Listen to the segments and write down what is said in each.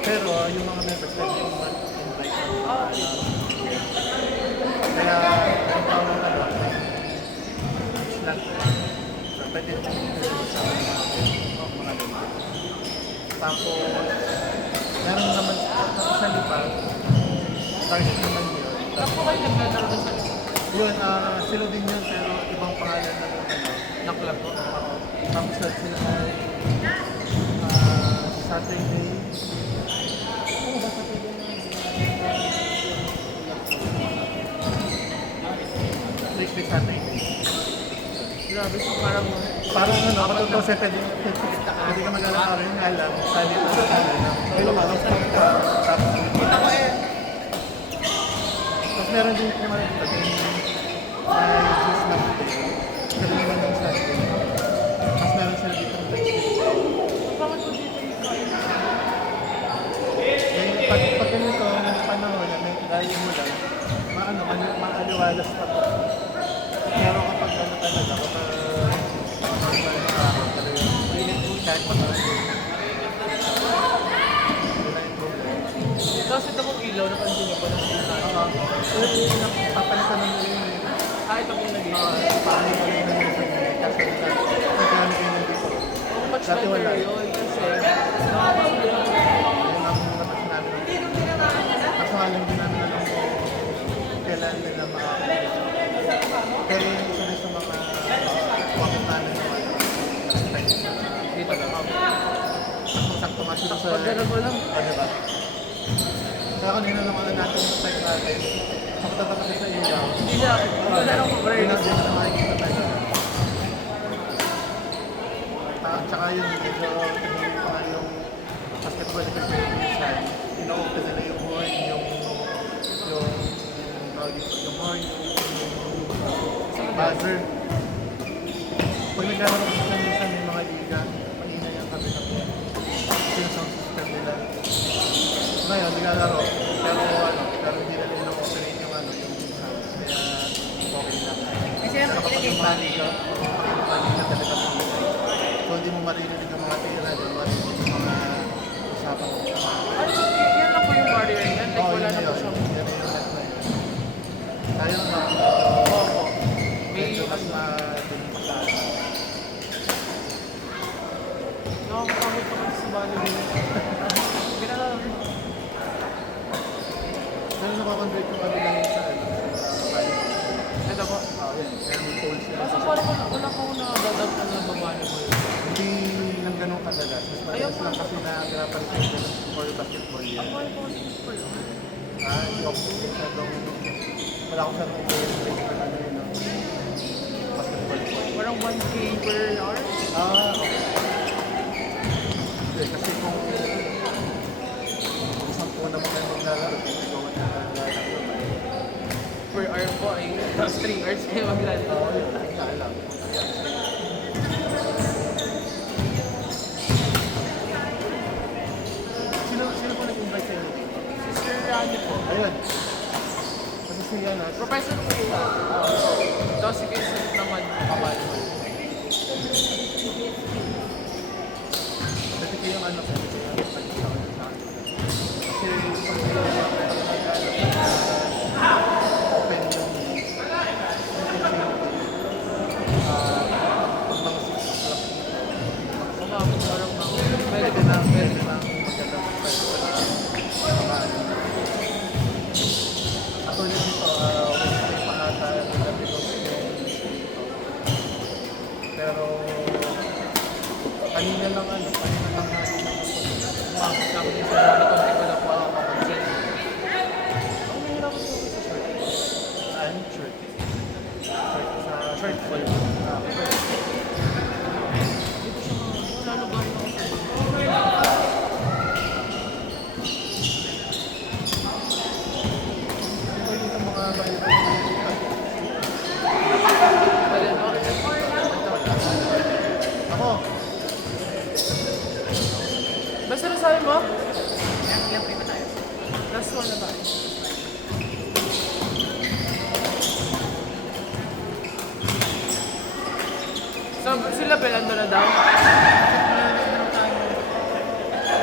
Pero yung mga members pwede yung mag-invite kaya ang tawag na lang slot so pwede naman yung sa mga members. Tapos meron naman sa lipa cars naman yun. Saan po kayo naglalaro doon sa likod? Yun, sila din yun pero ibang pangalan Na club po? Tapos sila ay Saturday. Oo ba Saturday na? Tuesday, Saturday. Grabe so parang Parang patutong sa pwede ka mag-alala rin alam. Sali na sa alam. Pero tapos kita ko eh. tapos meron din kung ano dito. May juice lang dito. Karaniwan ng Saturday. Tapos meron sila dito ng Tuesday. Bakit po dito yung kain? Pag ganito, ng panahon na may dahil mo lang, maaliwalas pa to. Pero kapag ano talaga, kapag kahit matawag wala yung problem. Tapos ito pong ilaw, napansin niyo po ng sinasama. Pero yung papalitan na nila yun. Ito pong naging. Paano mo rin naman sa mga kaso na nagkano kayo nandito. Much Dati better wala. yun kasi nakakasulit Yung ang naman namin. Kaso nga lang din namin alam kung kailan nila makakalimutan. Pero yung isa rin sa mga wakit namin naman, respect na dito na ako. sakto nga sila sa... Pagdara mo lang. Diba? Kaya kanina naman natin yung site natin, sakto pa kasi sa ilaw. Hindi siya, wala nang Hindi na break. makikita tayo. Tsaka yun, medyo hindi pa nga yung basketball recognition. Ino-open nila yung horn, yung horn, yung buzzer. Pag naglalaro kasi minsan may mga liga, panina yung kami na yung sound system nila. Ngayon, naglalaro, pero hindi na nila operate yung sound. Kaya okay lang. Kasi yan, Kapag yung maliga, talaga so hindi mo marinig ang mga tira, hindi mo marinig yung mga usapan mo. yan lang po yung barrier niyan. Like wala na po siya. Yan yung net na yun. Tayo na Opo. May medyo mas madilim pa sa atin. nakakapagod pa kasi sa bali din. Ginala. Pero nakakonvert yung kabilang yun sa bali. Ito po. Yan. Kaya may poles yan. Kaso parang wala ko na dadap na babali mo yun. Hindi lang ganun kadalas. Mas madalas lang kasi nahirapan ko yung for basketball yan. Ako ay po kasi po yun. Hindi ako masyadong wala akong sarang break na ano yun. Basketball court. Parang 1K per hour. Okay. Hindi, kasi kung isang po naman kayo maglalaro, hindi ko maglalaro. Per hour po ay 3 hours kayo maglalaro. Oo, yun. Kaya lang. Sino po nag-invite sa'yo dito? Si Sir Rani po. Ayun. Kasi siya na. Professor po yun. Tapos si Vincent naman kanina lang hali lang ako. Umabot na ako din sa rally, konti ko lang po ako mapansin. Ako nahihirapan po ako sa short. Saan? Short. Short sa Short ball. okay. Dito siya lalo gano'n ako sa Di ba dito mga bayan? Ako, basta na sabi mo? Ilang pa tayo? Last one na tayo. So, sila pelando na daw?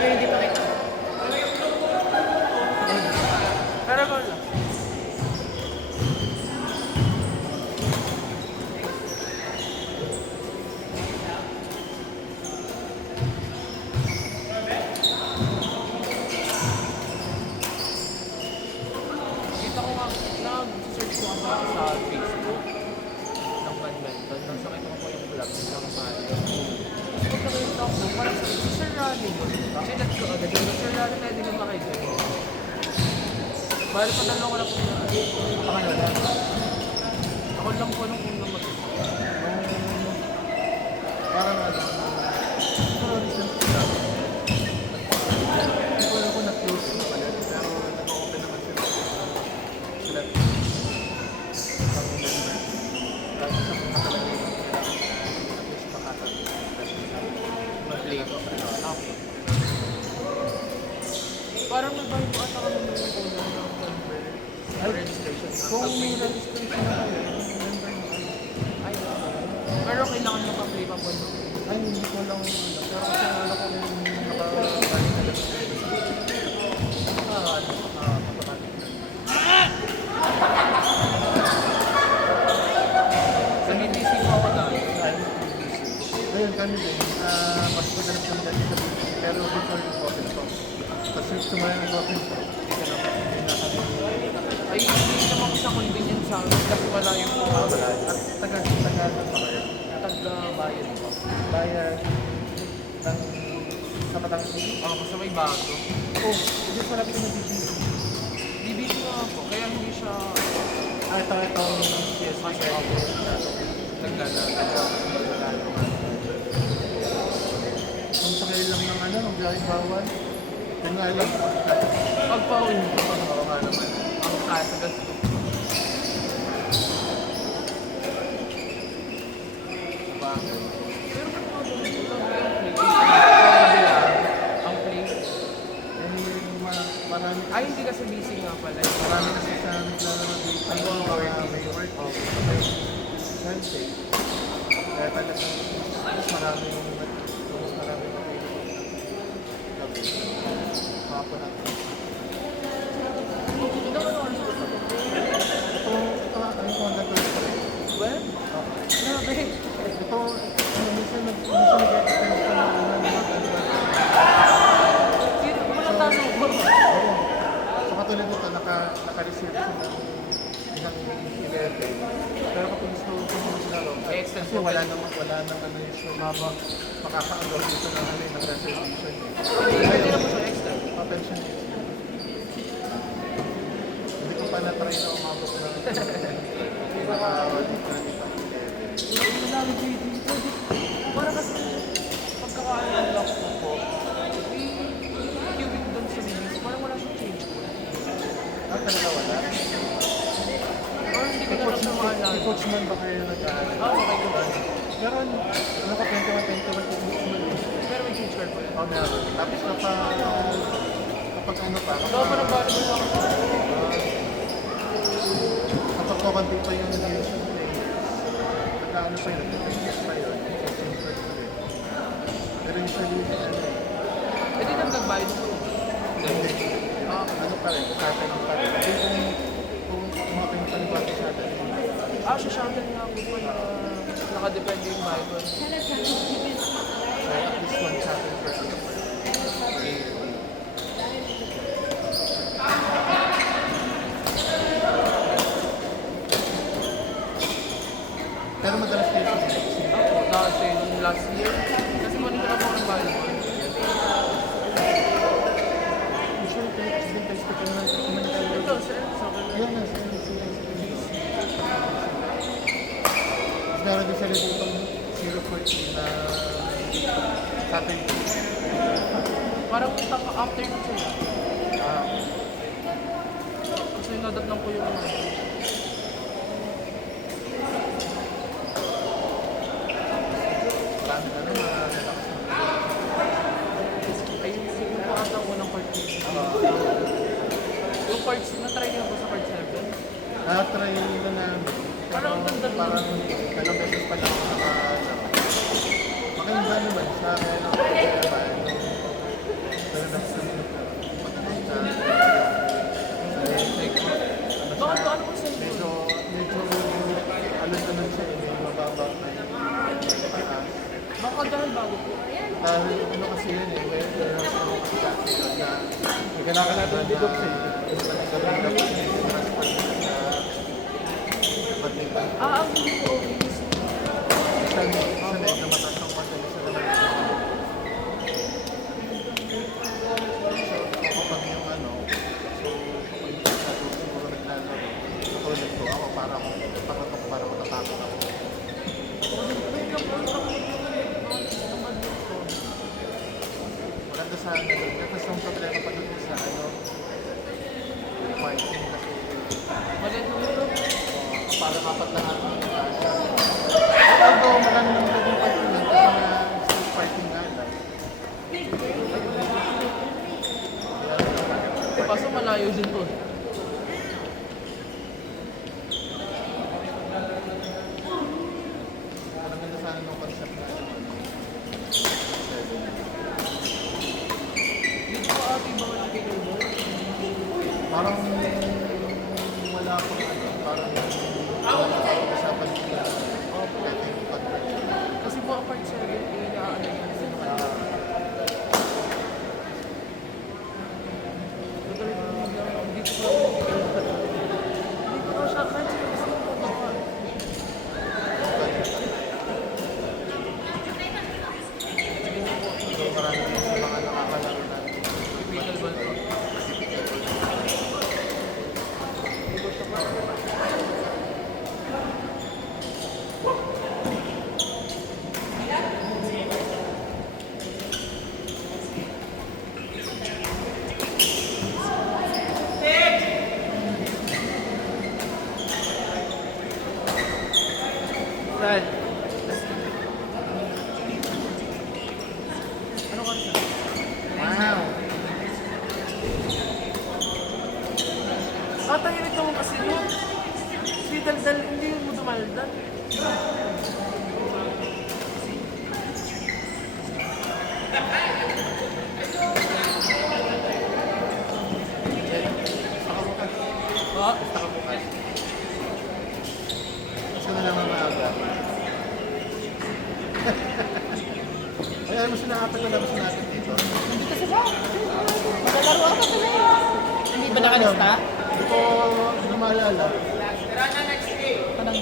Hindi pa kita. Pero wala. Kita ko nga, nag-search ko nga sa Facebook ng badminton. Nang sakita ko po yung vlog ng kasali. Pag nakita ko, parang sa Sir Rally yun. Sinat ko agad yun. Sir Rally na din naman kayo dyan. Bali pa tanong ko lang po na. pakanala. Ako lang po nung unang mag Parang ano, pero recent lang. Hindi ko alam kung na-close na pala, pero nag-open naman sila. Pang member. Tapos sa mga talaga yung at least mag-play ko. Okay. Parang nagbayad po ata kami ng unang ng member registration. Kung may registration na kayo, yung member na kayo. Ay, pero kailangan mo pa-play pa po. No? Ay, hindi ko lang alam. Pero kasi wala ko yung nakabalik na lang. Kapatid na. Sa BTC po ako dahil. Ayun, kami din. Mas madalas kami dati sa BTC. Pero before yung open talk. Kasi tumayo ng open talk. Hindi na kami. Ay, hindi naman siya convenient sa amin kasi wala yung Wala. At taga na pa kayo. tag-bayad po. Bayan ng sa Batangas. Basta may bago. Oh, hindi pa natin ng BTC. DBT nga po, kaya hindi siya Ito. yes, mas ako. Naglalala. Kung sakay lang ng ano, ng biyaheng bawal. Yun nga lang. Pagpauwi mo pa Oo nga naman. ang kaya sa gasto. Sabagay. Pero ba't mga ganito lang yung play? Ang play. Marami, Ay, hindi kasi busy nga pala. marami kasi sa naglalaro dito. Ay, mga work. May work. May Wednesday. Kaya talagang mas marami gabi. Hapon natin. Hindi naman ako nasa gusto. Ito ang ko nag-work. Well, grabe. Ito, minsan nag-extend ko na mga Walang tanong ko. Oo. So katulad nito, naka-reserve siya ng ilang 11. Pero kapag gusto ko maglaro, May extend kasi po wala kayo. nang ano yung show na makaka-upload dito ng ano yung reservation. Pwede na po siya extra. Pa-pension is hindi ko pa na-try na umabot na dito na dito. Hindi namin dito. Para kasi pagkakaano ng lock ko po, i-queuing doon sa bilis, parang wala siyang change po. Talaga wala. Or hindi ko na lang siya maalala. Si Coach Man ba kayo nag-aaral? Okay ko ba? Meron, ano ka, 21 Coach Man. Pero may change card po yun. Meron. Tapos kapag ano pa, Daw pa nang bali mo sa akin. kapag kukunti pa yung duration play, nagkaano pa yun, nag-finish pa yun, change card pa rin. Pero usually, ano, Pwede nang nagbayad po. hindi. Ano pa rin, sa atin pa rin. Kasi kung mga panibago sa atin, Siya shuttle nga po po na nakadepende yung Bible. so at least one sa atin per ano pa rin. Pero madalas kayo sa next year. Ako, kasi nung last year, kasi monitor ako Balmond. Usually, din tayo sa kanila. Ito, sa Yan na, sa meron din sila dito 0-14 na Saturday. parang afternoon sila. Ah, Kasi nadat lang po yung ano. plano na naman. Ayun, siguro po ata ang unang part. Yung part, na-try niyo po sa part 7? Na-try na namin. Parang ang ganda Parang ilang beses pa lang ako makaiba naman siya. Kaya lang ako naman. Pero nasa Bakit ano po sa medyo alon-alon siya eh. May mababa na yung pataas. Baka dahil bago po. Dahil ano kasi yun eh. Meron ako kasi dati na may kailangan dito kasi gawin na po yung transport sa Badminton. Ang hindi po obvious. Sa net na mataas ang pagkakas sa naman. So, kapag yung ano, so kapag yung siguro naglalaro, ako nagto ako para matatakot ako. Maganda sa ano, kasi yung problema pa dun sa ano, parking kasi Maganda mo. para mapaglahat ng kasya. Although marami naman naging parking lang kasi nga street parking nga lang. Kaso malayo din po. Maganda sana nung concept na ano. Dito po ate ba walang pickleball? Parang wala akong ano, parang usapan nila. Pwede yung convention. Kasi po ang part 7, inaano yun sa mga dito po ako pickleball. Dito po siya, kahit sa gusto mo po ba? So marami din sa mga nakakalaro na Pickleball po. Saan? Ano ka sa? Wow! Tahimik naman kasi yun. Si Daldal, hindi mo dumaldal. Saka bukas. Ha? Saka bukas. Gusto na naman maaga. Ay, ayaw mo siya nakapit na labas natin dito. Maglalaro ako pa Hindi ba nakalista? Hindi ko ano maalala. Parang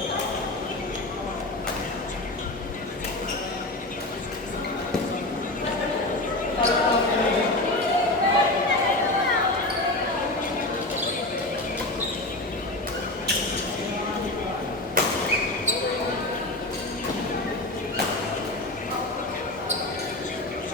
Parang